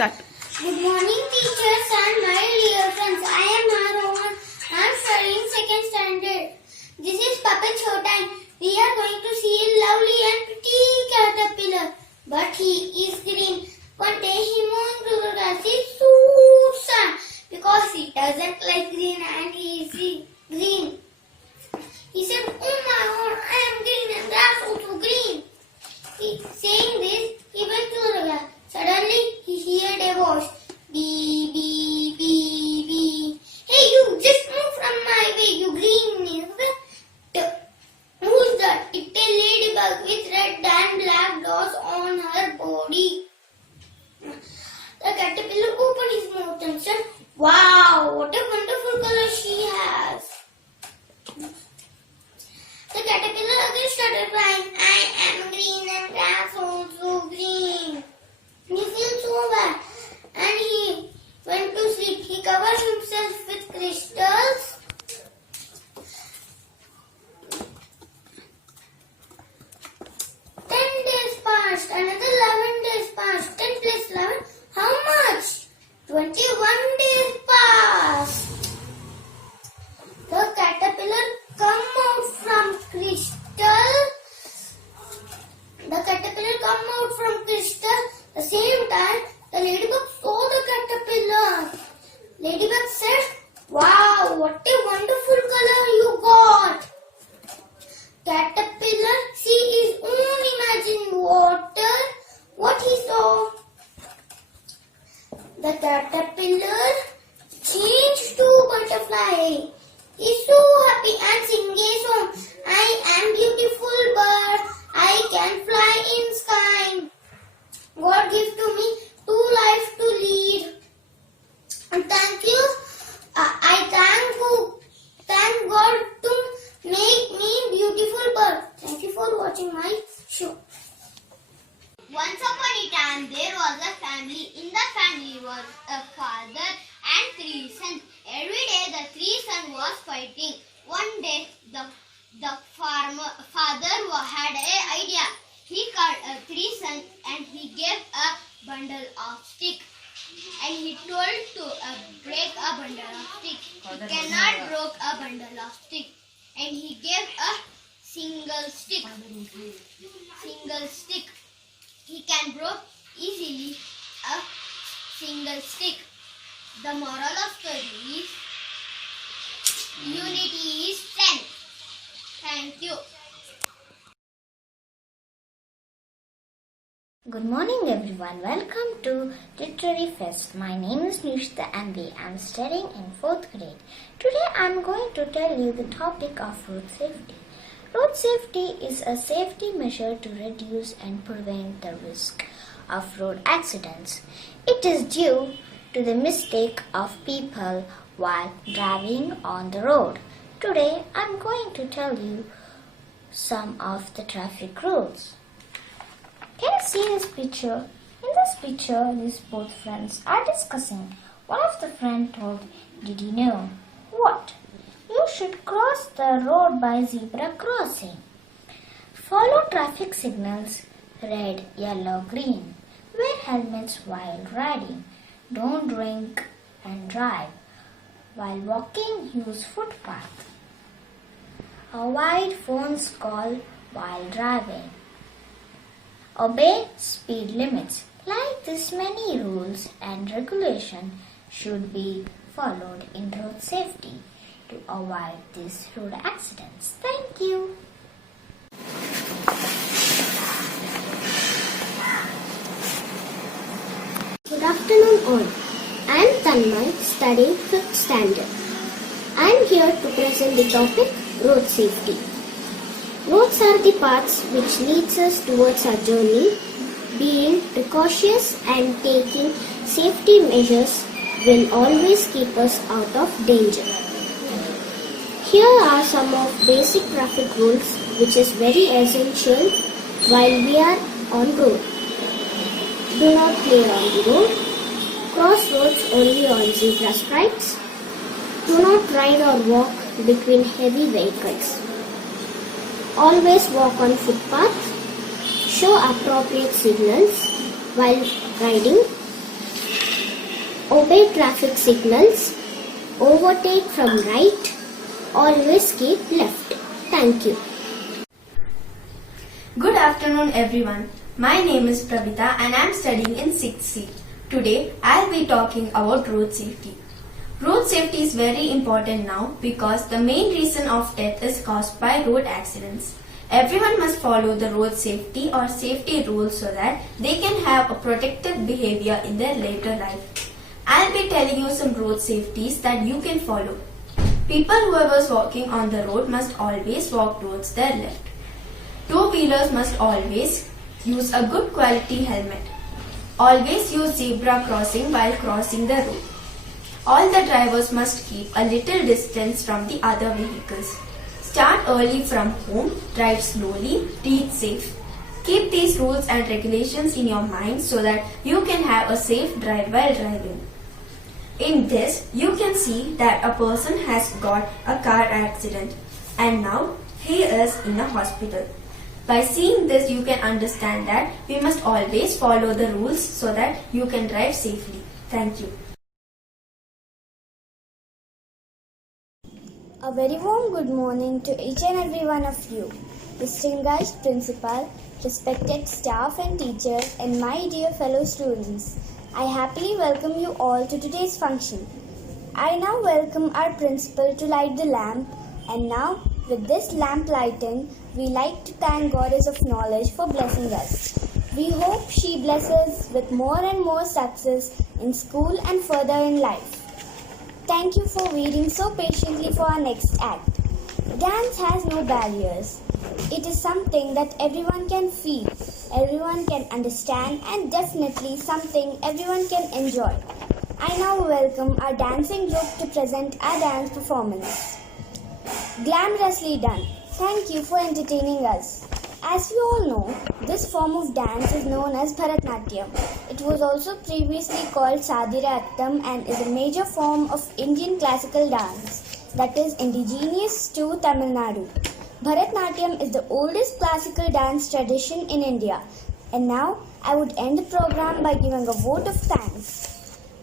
Start. Good morning, teachers and my dear friends. I am Harohan. I am studying second standard. This is Puppet Showtime. We are going to see a lovely and pretty caterpillar. But he is green. One day he moved to the grass. He is so sad because he doesn't like green and he is green. He said, "Oh my God, I am green and grass also green." Saying this, he went to the grass. Suddenly, he heard a voice. Bee, bee, bee, bee. "Hey, you just move from my way, you green." Who's that? It's a ladybug with red and black dots on her body. The caterpillar opened his mouth and said, "Wow, what a wonderful color she has." The caterpillar again started crying. "I am green and grass also green." He feels so bad and he went to sleep. He covered himself with crystals. 10 days passed. Another 11 days passed. 10 plus 11. How much? 21 days passed. The caterpillar come out from crystal. The same time, the ladybug saw the caterpillar. Ladybug said, "Wow, what a wonderful color you got." Caterpillar see his own imagined water. What he saw? The caterpillar changed to butterfly. He's so happy and sings a song. "I am beautiful bird. I can fly in sky. God give to me 2 lives to lead. And thank you. I thank God to make me beautiful bird." Thank you for watching my show. Once upon a time, there was a family. In the family was a father and 3 sons. Every day, the 3 sons was fighting. One day, the father had an idea. He called 3 sons and he gave a bundle of sticks. And he told to break a bundle of sticks. He cannot break a bundle of sticks. And he gave a single stick. He can break easily a single stick. The moral of story is unity is strength. Thank you. Good morning everyone. Welcome to Literary Fest. My name is Nishita MB. I am studying in 4th grade. Today I am going to tell you the topic of road safety. Road safety is a safety measure to reduce and prevent the risk of road accidents. It is due to the mistake of people while driving on the road. Today I am going to tell you some of the traffic rules. Can you see this picture? In this picture, these both friends are discussing. One of the friends told, "Did you know what? You should cross the road by zebra crossing. Follow traffic signals, red, yellow, green. Wear helmets while riding. Don't drink and drive. While walking, use footpath. Avoid phones call while driving. Obey speed limits." Like this, many rules and regulations should be followed in road safety to avoid these road accidents. Thank you. Good afternoon all. I am Tanmay, studying 5th standard. I am here to present the topic road safety. Roads are the paths which leads us towards our journey. Being precautious and taking safety measures will always keep us out of danger. Here are some of basic traffic rules which is very essential while we are on road. Do not play on the road. Cross roads only on zebra stripes. Do not ride or walk between heavy vehicles. Always walk on footpaths. Show appropriate signals while riding. obey traffic signals, overtake from right, always keep left. Thank you. Good afternoon everyone. My name is Pravita and I am studying in 6th C. Today I will be talking about road safety. Road safety is very important now because the main reason of death is caused by road accidents. Everyone must follow the road safety or safety rules so that they can have a protective behavior in their later life. I'll be telling you some road safeties that you can follow. People whoever walking on the road must always walk towards their left. Two-wheelers must always use a good quality helmet. Always use zebra crossing while crossing the road. All the drivers must keep a little distance from the other vehicles. Start early from home, drive slowly, reach safe. Keep these rules and regulations in your mind so that you can have a safe drive while driving. In this, you can see that a person has got a car accident and now he is in a hospital. By seeing this, you can understand that we must always follow the rules so that you can drive safely. Thank you. A very warm good morning to each and every one of you, distinguished principal, respected staff and teachers, and my dear fellow students. I happily welcome you all to today's function. I now welcome our principal to light the lamp, and now with this lamp lighting, we like to thank Goddess of Knowledge for blessing us. We hope she blesses with more and more success in school and further in life. Thank you for waiting so patiently for our next act. Dance has no barriers. It is something that everyone can feel, everyone can understand, and definitely something everyone can enjoy. I now welcome our dancing group to present our dance performance. Glamorously done. Thank you for entertaining us. As we all know, this form of dance is known as Bharatnatyam. It was also previously called Sadhirattam and is a major form of Indian classical dance that is indigenous to Tamil Nadu. Bharatnatyam is the oldest classical dance tradition in India. And now, I would end the program by giving a vote of thanks.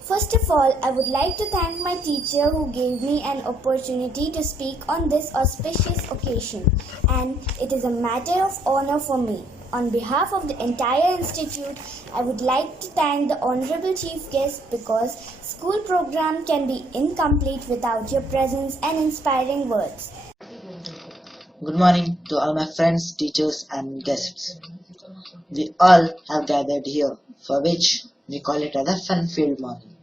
First of all, I would like to thank my teacher who gave me an opportunity to speak on this auspicious occasion, and it is a matter of honor for me. On behalf of the entire institute, I would like to thank the Honorable Chief Guest because school program can be incomplete without your presence and inspiring words. Good morning to all my friends, teachers and guests. We all have gathered here, for which we call it as a fun-filled morning.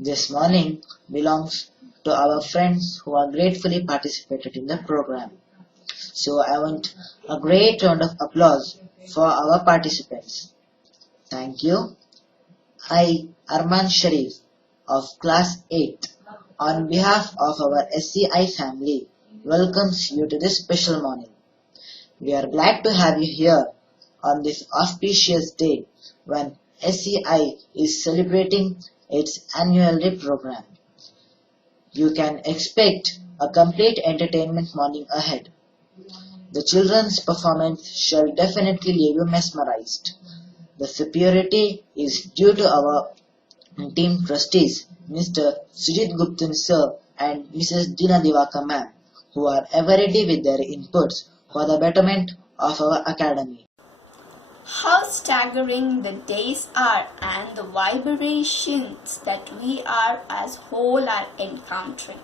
This morning belongs to our friends who have gratefully participated in the program. So I want a great round of applause for our participants. Thank you. I, Arman Sharif of Class 8, on behalf of our SCI family, welcomes you to this special morning. We are glad to have you here on this auspicious day when SCI is celebrating its annual day program. You can expect a complete entertainment morning ahead. The children's performance shall definitely leave you mesmerized. The superiority is due to our team trustees, Mr. Sujit Guptan sir and Mrs. Dina Divaka ma'am, who are ever ready with their inputs for the betterment of our academy. How staggering the days are and the vibrations that we are as whole are encountering.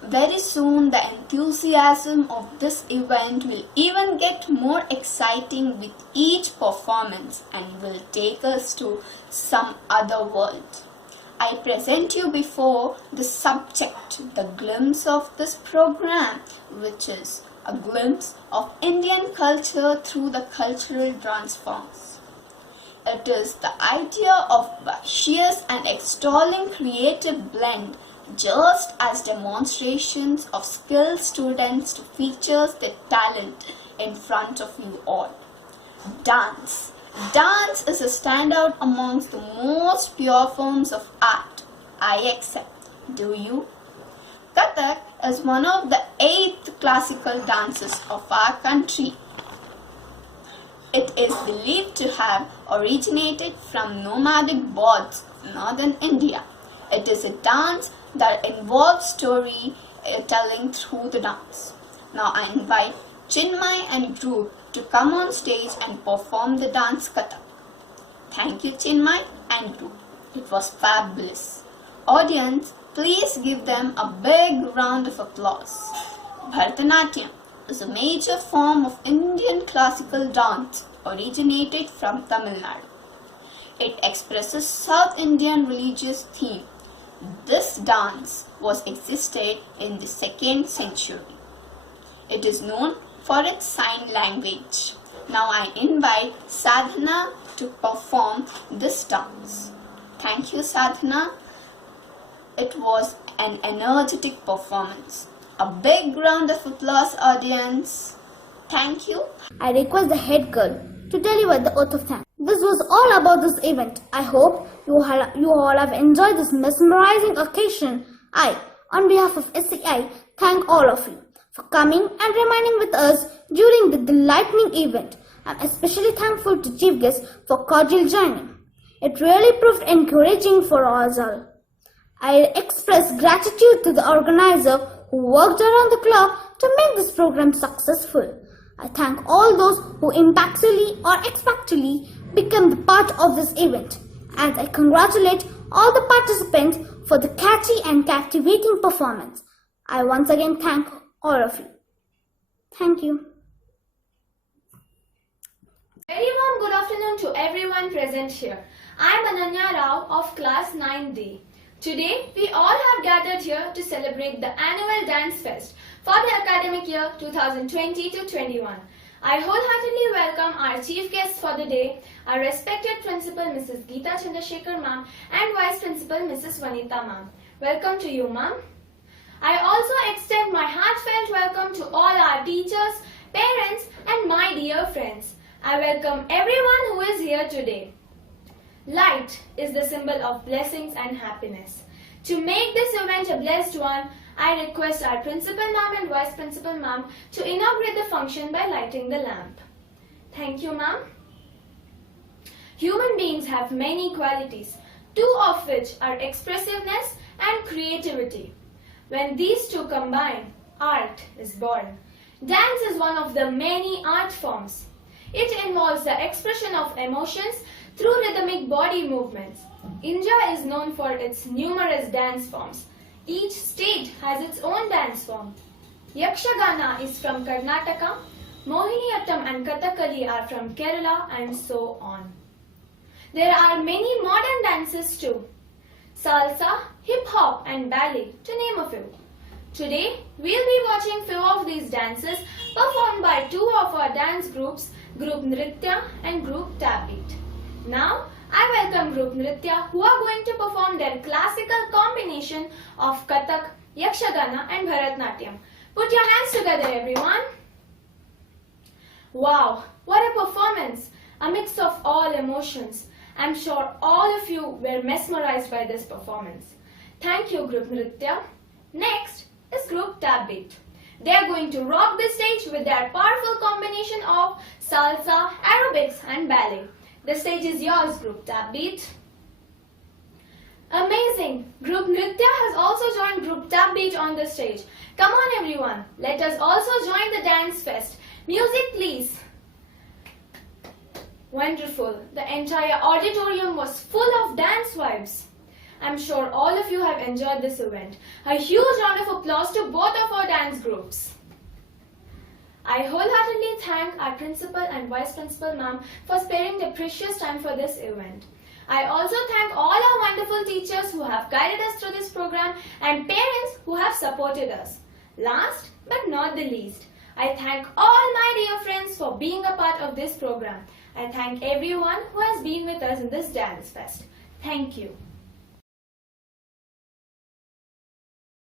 Very soon the enthusiasm of this event will even get more exciting with each performance and will take us to some other world. I present you before the subject, the glimpse of this program, which is a glimpse of Indian culture through the cultural transforms. It is the idea of vicious and extolling creative blend, just as demonstrations of skilled students to feature their talent in front of you all. Dance. Dance is a standout amongst the most pure forms of art. I accept. Do you? Kathak is one of the 8 classical dances of our country. It is believed to have originated from nomadic Bauds of northern India. It is a dance that involves story telling through the dance. Now I invite Chinmay and group to come on stage and perform the dance Kathak. Thank you Chinmay and group. It was fabulous. Audience, please give them a big round of applause. Bharatanatyam is a major form of Indian classical dance originated from Tamil Nadu. It expresses South Indian religious theme. This dance was existed in the 2nd century. It is known for its sign language. Now I invite Sadhana to perform this dance. Thank you Sadhana. It was an energetic performance. A big round of applause audience. Thank you. I request the head girl to deliver the oath of thanks. This was all about this event. I hope you all have enjoyed this mesmerizing occasion. I, on behalf of SCI, thank all of you for coming and remaining with us during the delightful event. I'm especially thankful to Chief Guest for cordial joining. It really proved encouraging for us all. I express gratitude to the organizer who worked around the clock to make this program successful. I thank all those who impactfully or expectfully become the part of this event, and I congratulate all the participants for the catchy and captivating performance. I once again thank all of you. Thank you. Very warm good afternoon to everyone present here. I am Ananya Rao of class 9D. Today, we all have gathered here to celebrate the annual Dance Fest for the academic year 2020-21. I wholeheartedly welcome our chief guests for the day, our respected Principal Mrs. Geeta Chandrasekhar ma'am and Vice Principal Mrs. Vanita ma'am. Welcome to you ma'am. I also extend my heartfelt welcome to all our teachers, parents and my dear friends. I welcome everyone who is here today. Light is the symbol of blessings and happiness. To make this event a blessed one, I request our Principal Ma'am and Vice Principal Ma'am to inaugurate the function by lighting the lamp. Thank you, Ma'am. Human beings have many qualities, two of which are expressiveness and creativity. When these two combine, art is born. Dance is one of the many art forms. It involves the expression of emotions through rhythmic body movements. India is known for its numerous dance forms. Each state has its own dance form. Yakshagana is from Karnataka, Mohiniyattam and Kathakali are from Kerala, and so on. There are many modern dances too. Salsa, hip-hop and ballet, to name a few. Today, we'll be watching few of these dances performed by two of our dance groups, Group Nritya and Group Tap Beat. Now, I welcome Group Nritya who are going to perform their classical combination of Kathak, Yakshagana and Bharatnatyam. Put your hands together everyone. Wow, what a performance! A mix of all emotions. I'm sure all of you were mesmerized by this performance. Thank you Group Nritya. Next is Group Tap Beat. They are going to rock the stage with their powerful combination of salsa, aerobics and ballet. The stage is yours, Group Tap Beat. Amazing! Group Nritya has also joined Group Tap Beat on the stage. Come on everyone, let us also join the dance fest. Music please. Wonderful. The entire auditorium was full of dance vibes. I'm sure all of you have enjoyed this event. A huge round of applause to both of our dance groups. I wholeheartedly thank our Principal and Vice Principal Ma'am for sparing their precious time for this event. I also thank all our wonderful teachers who have guided us through this program and parents who have supported us. Last but not the least, I thank all my dear friends for being a part of this program. I thank everyone who has been with us in this dance fest. Thank you.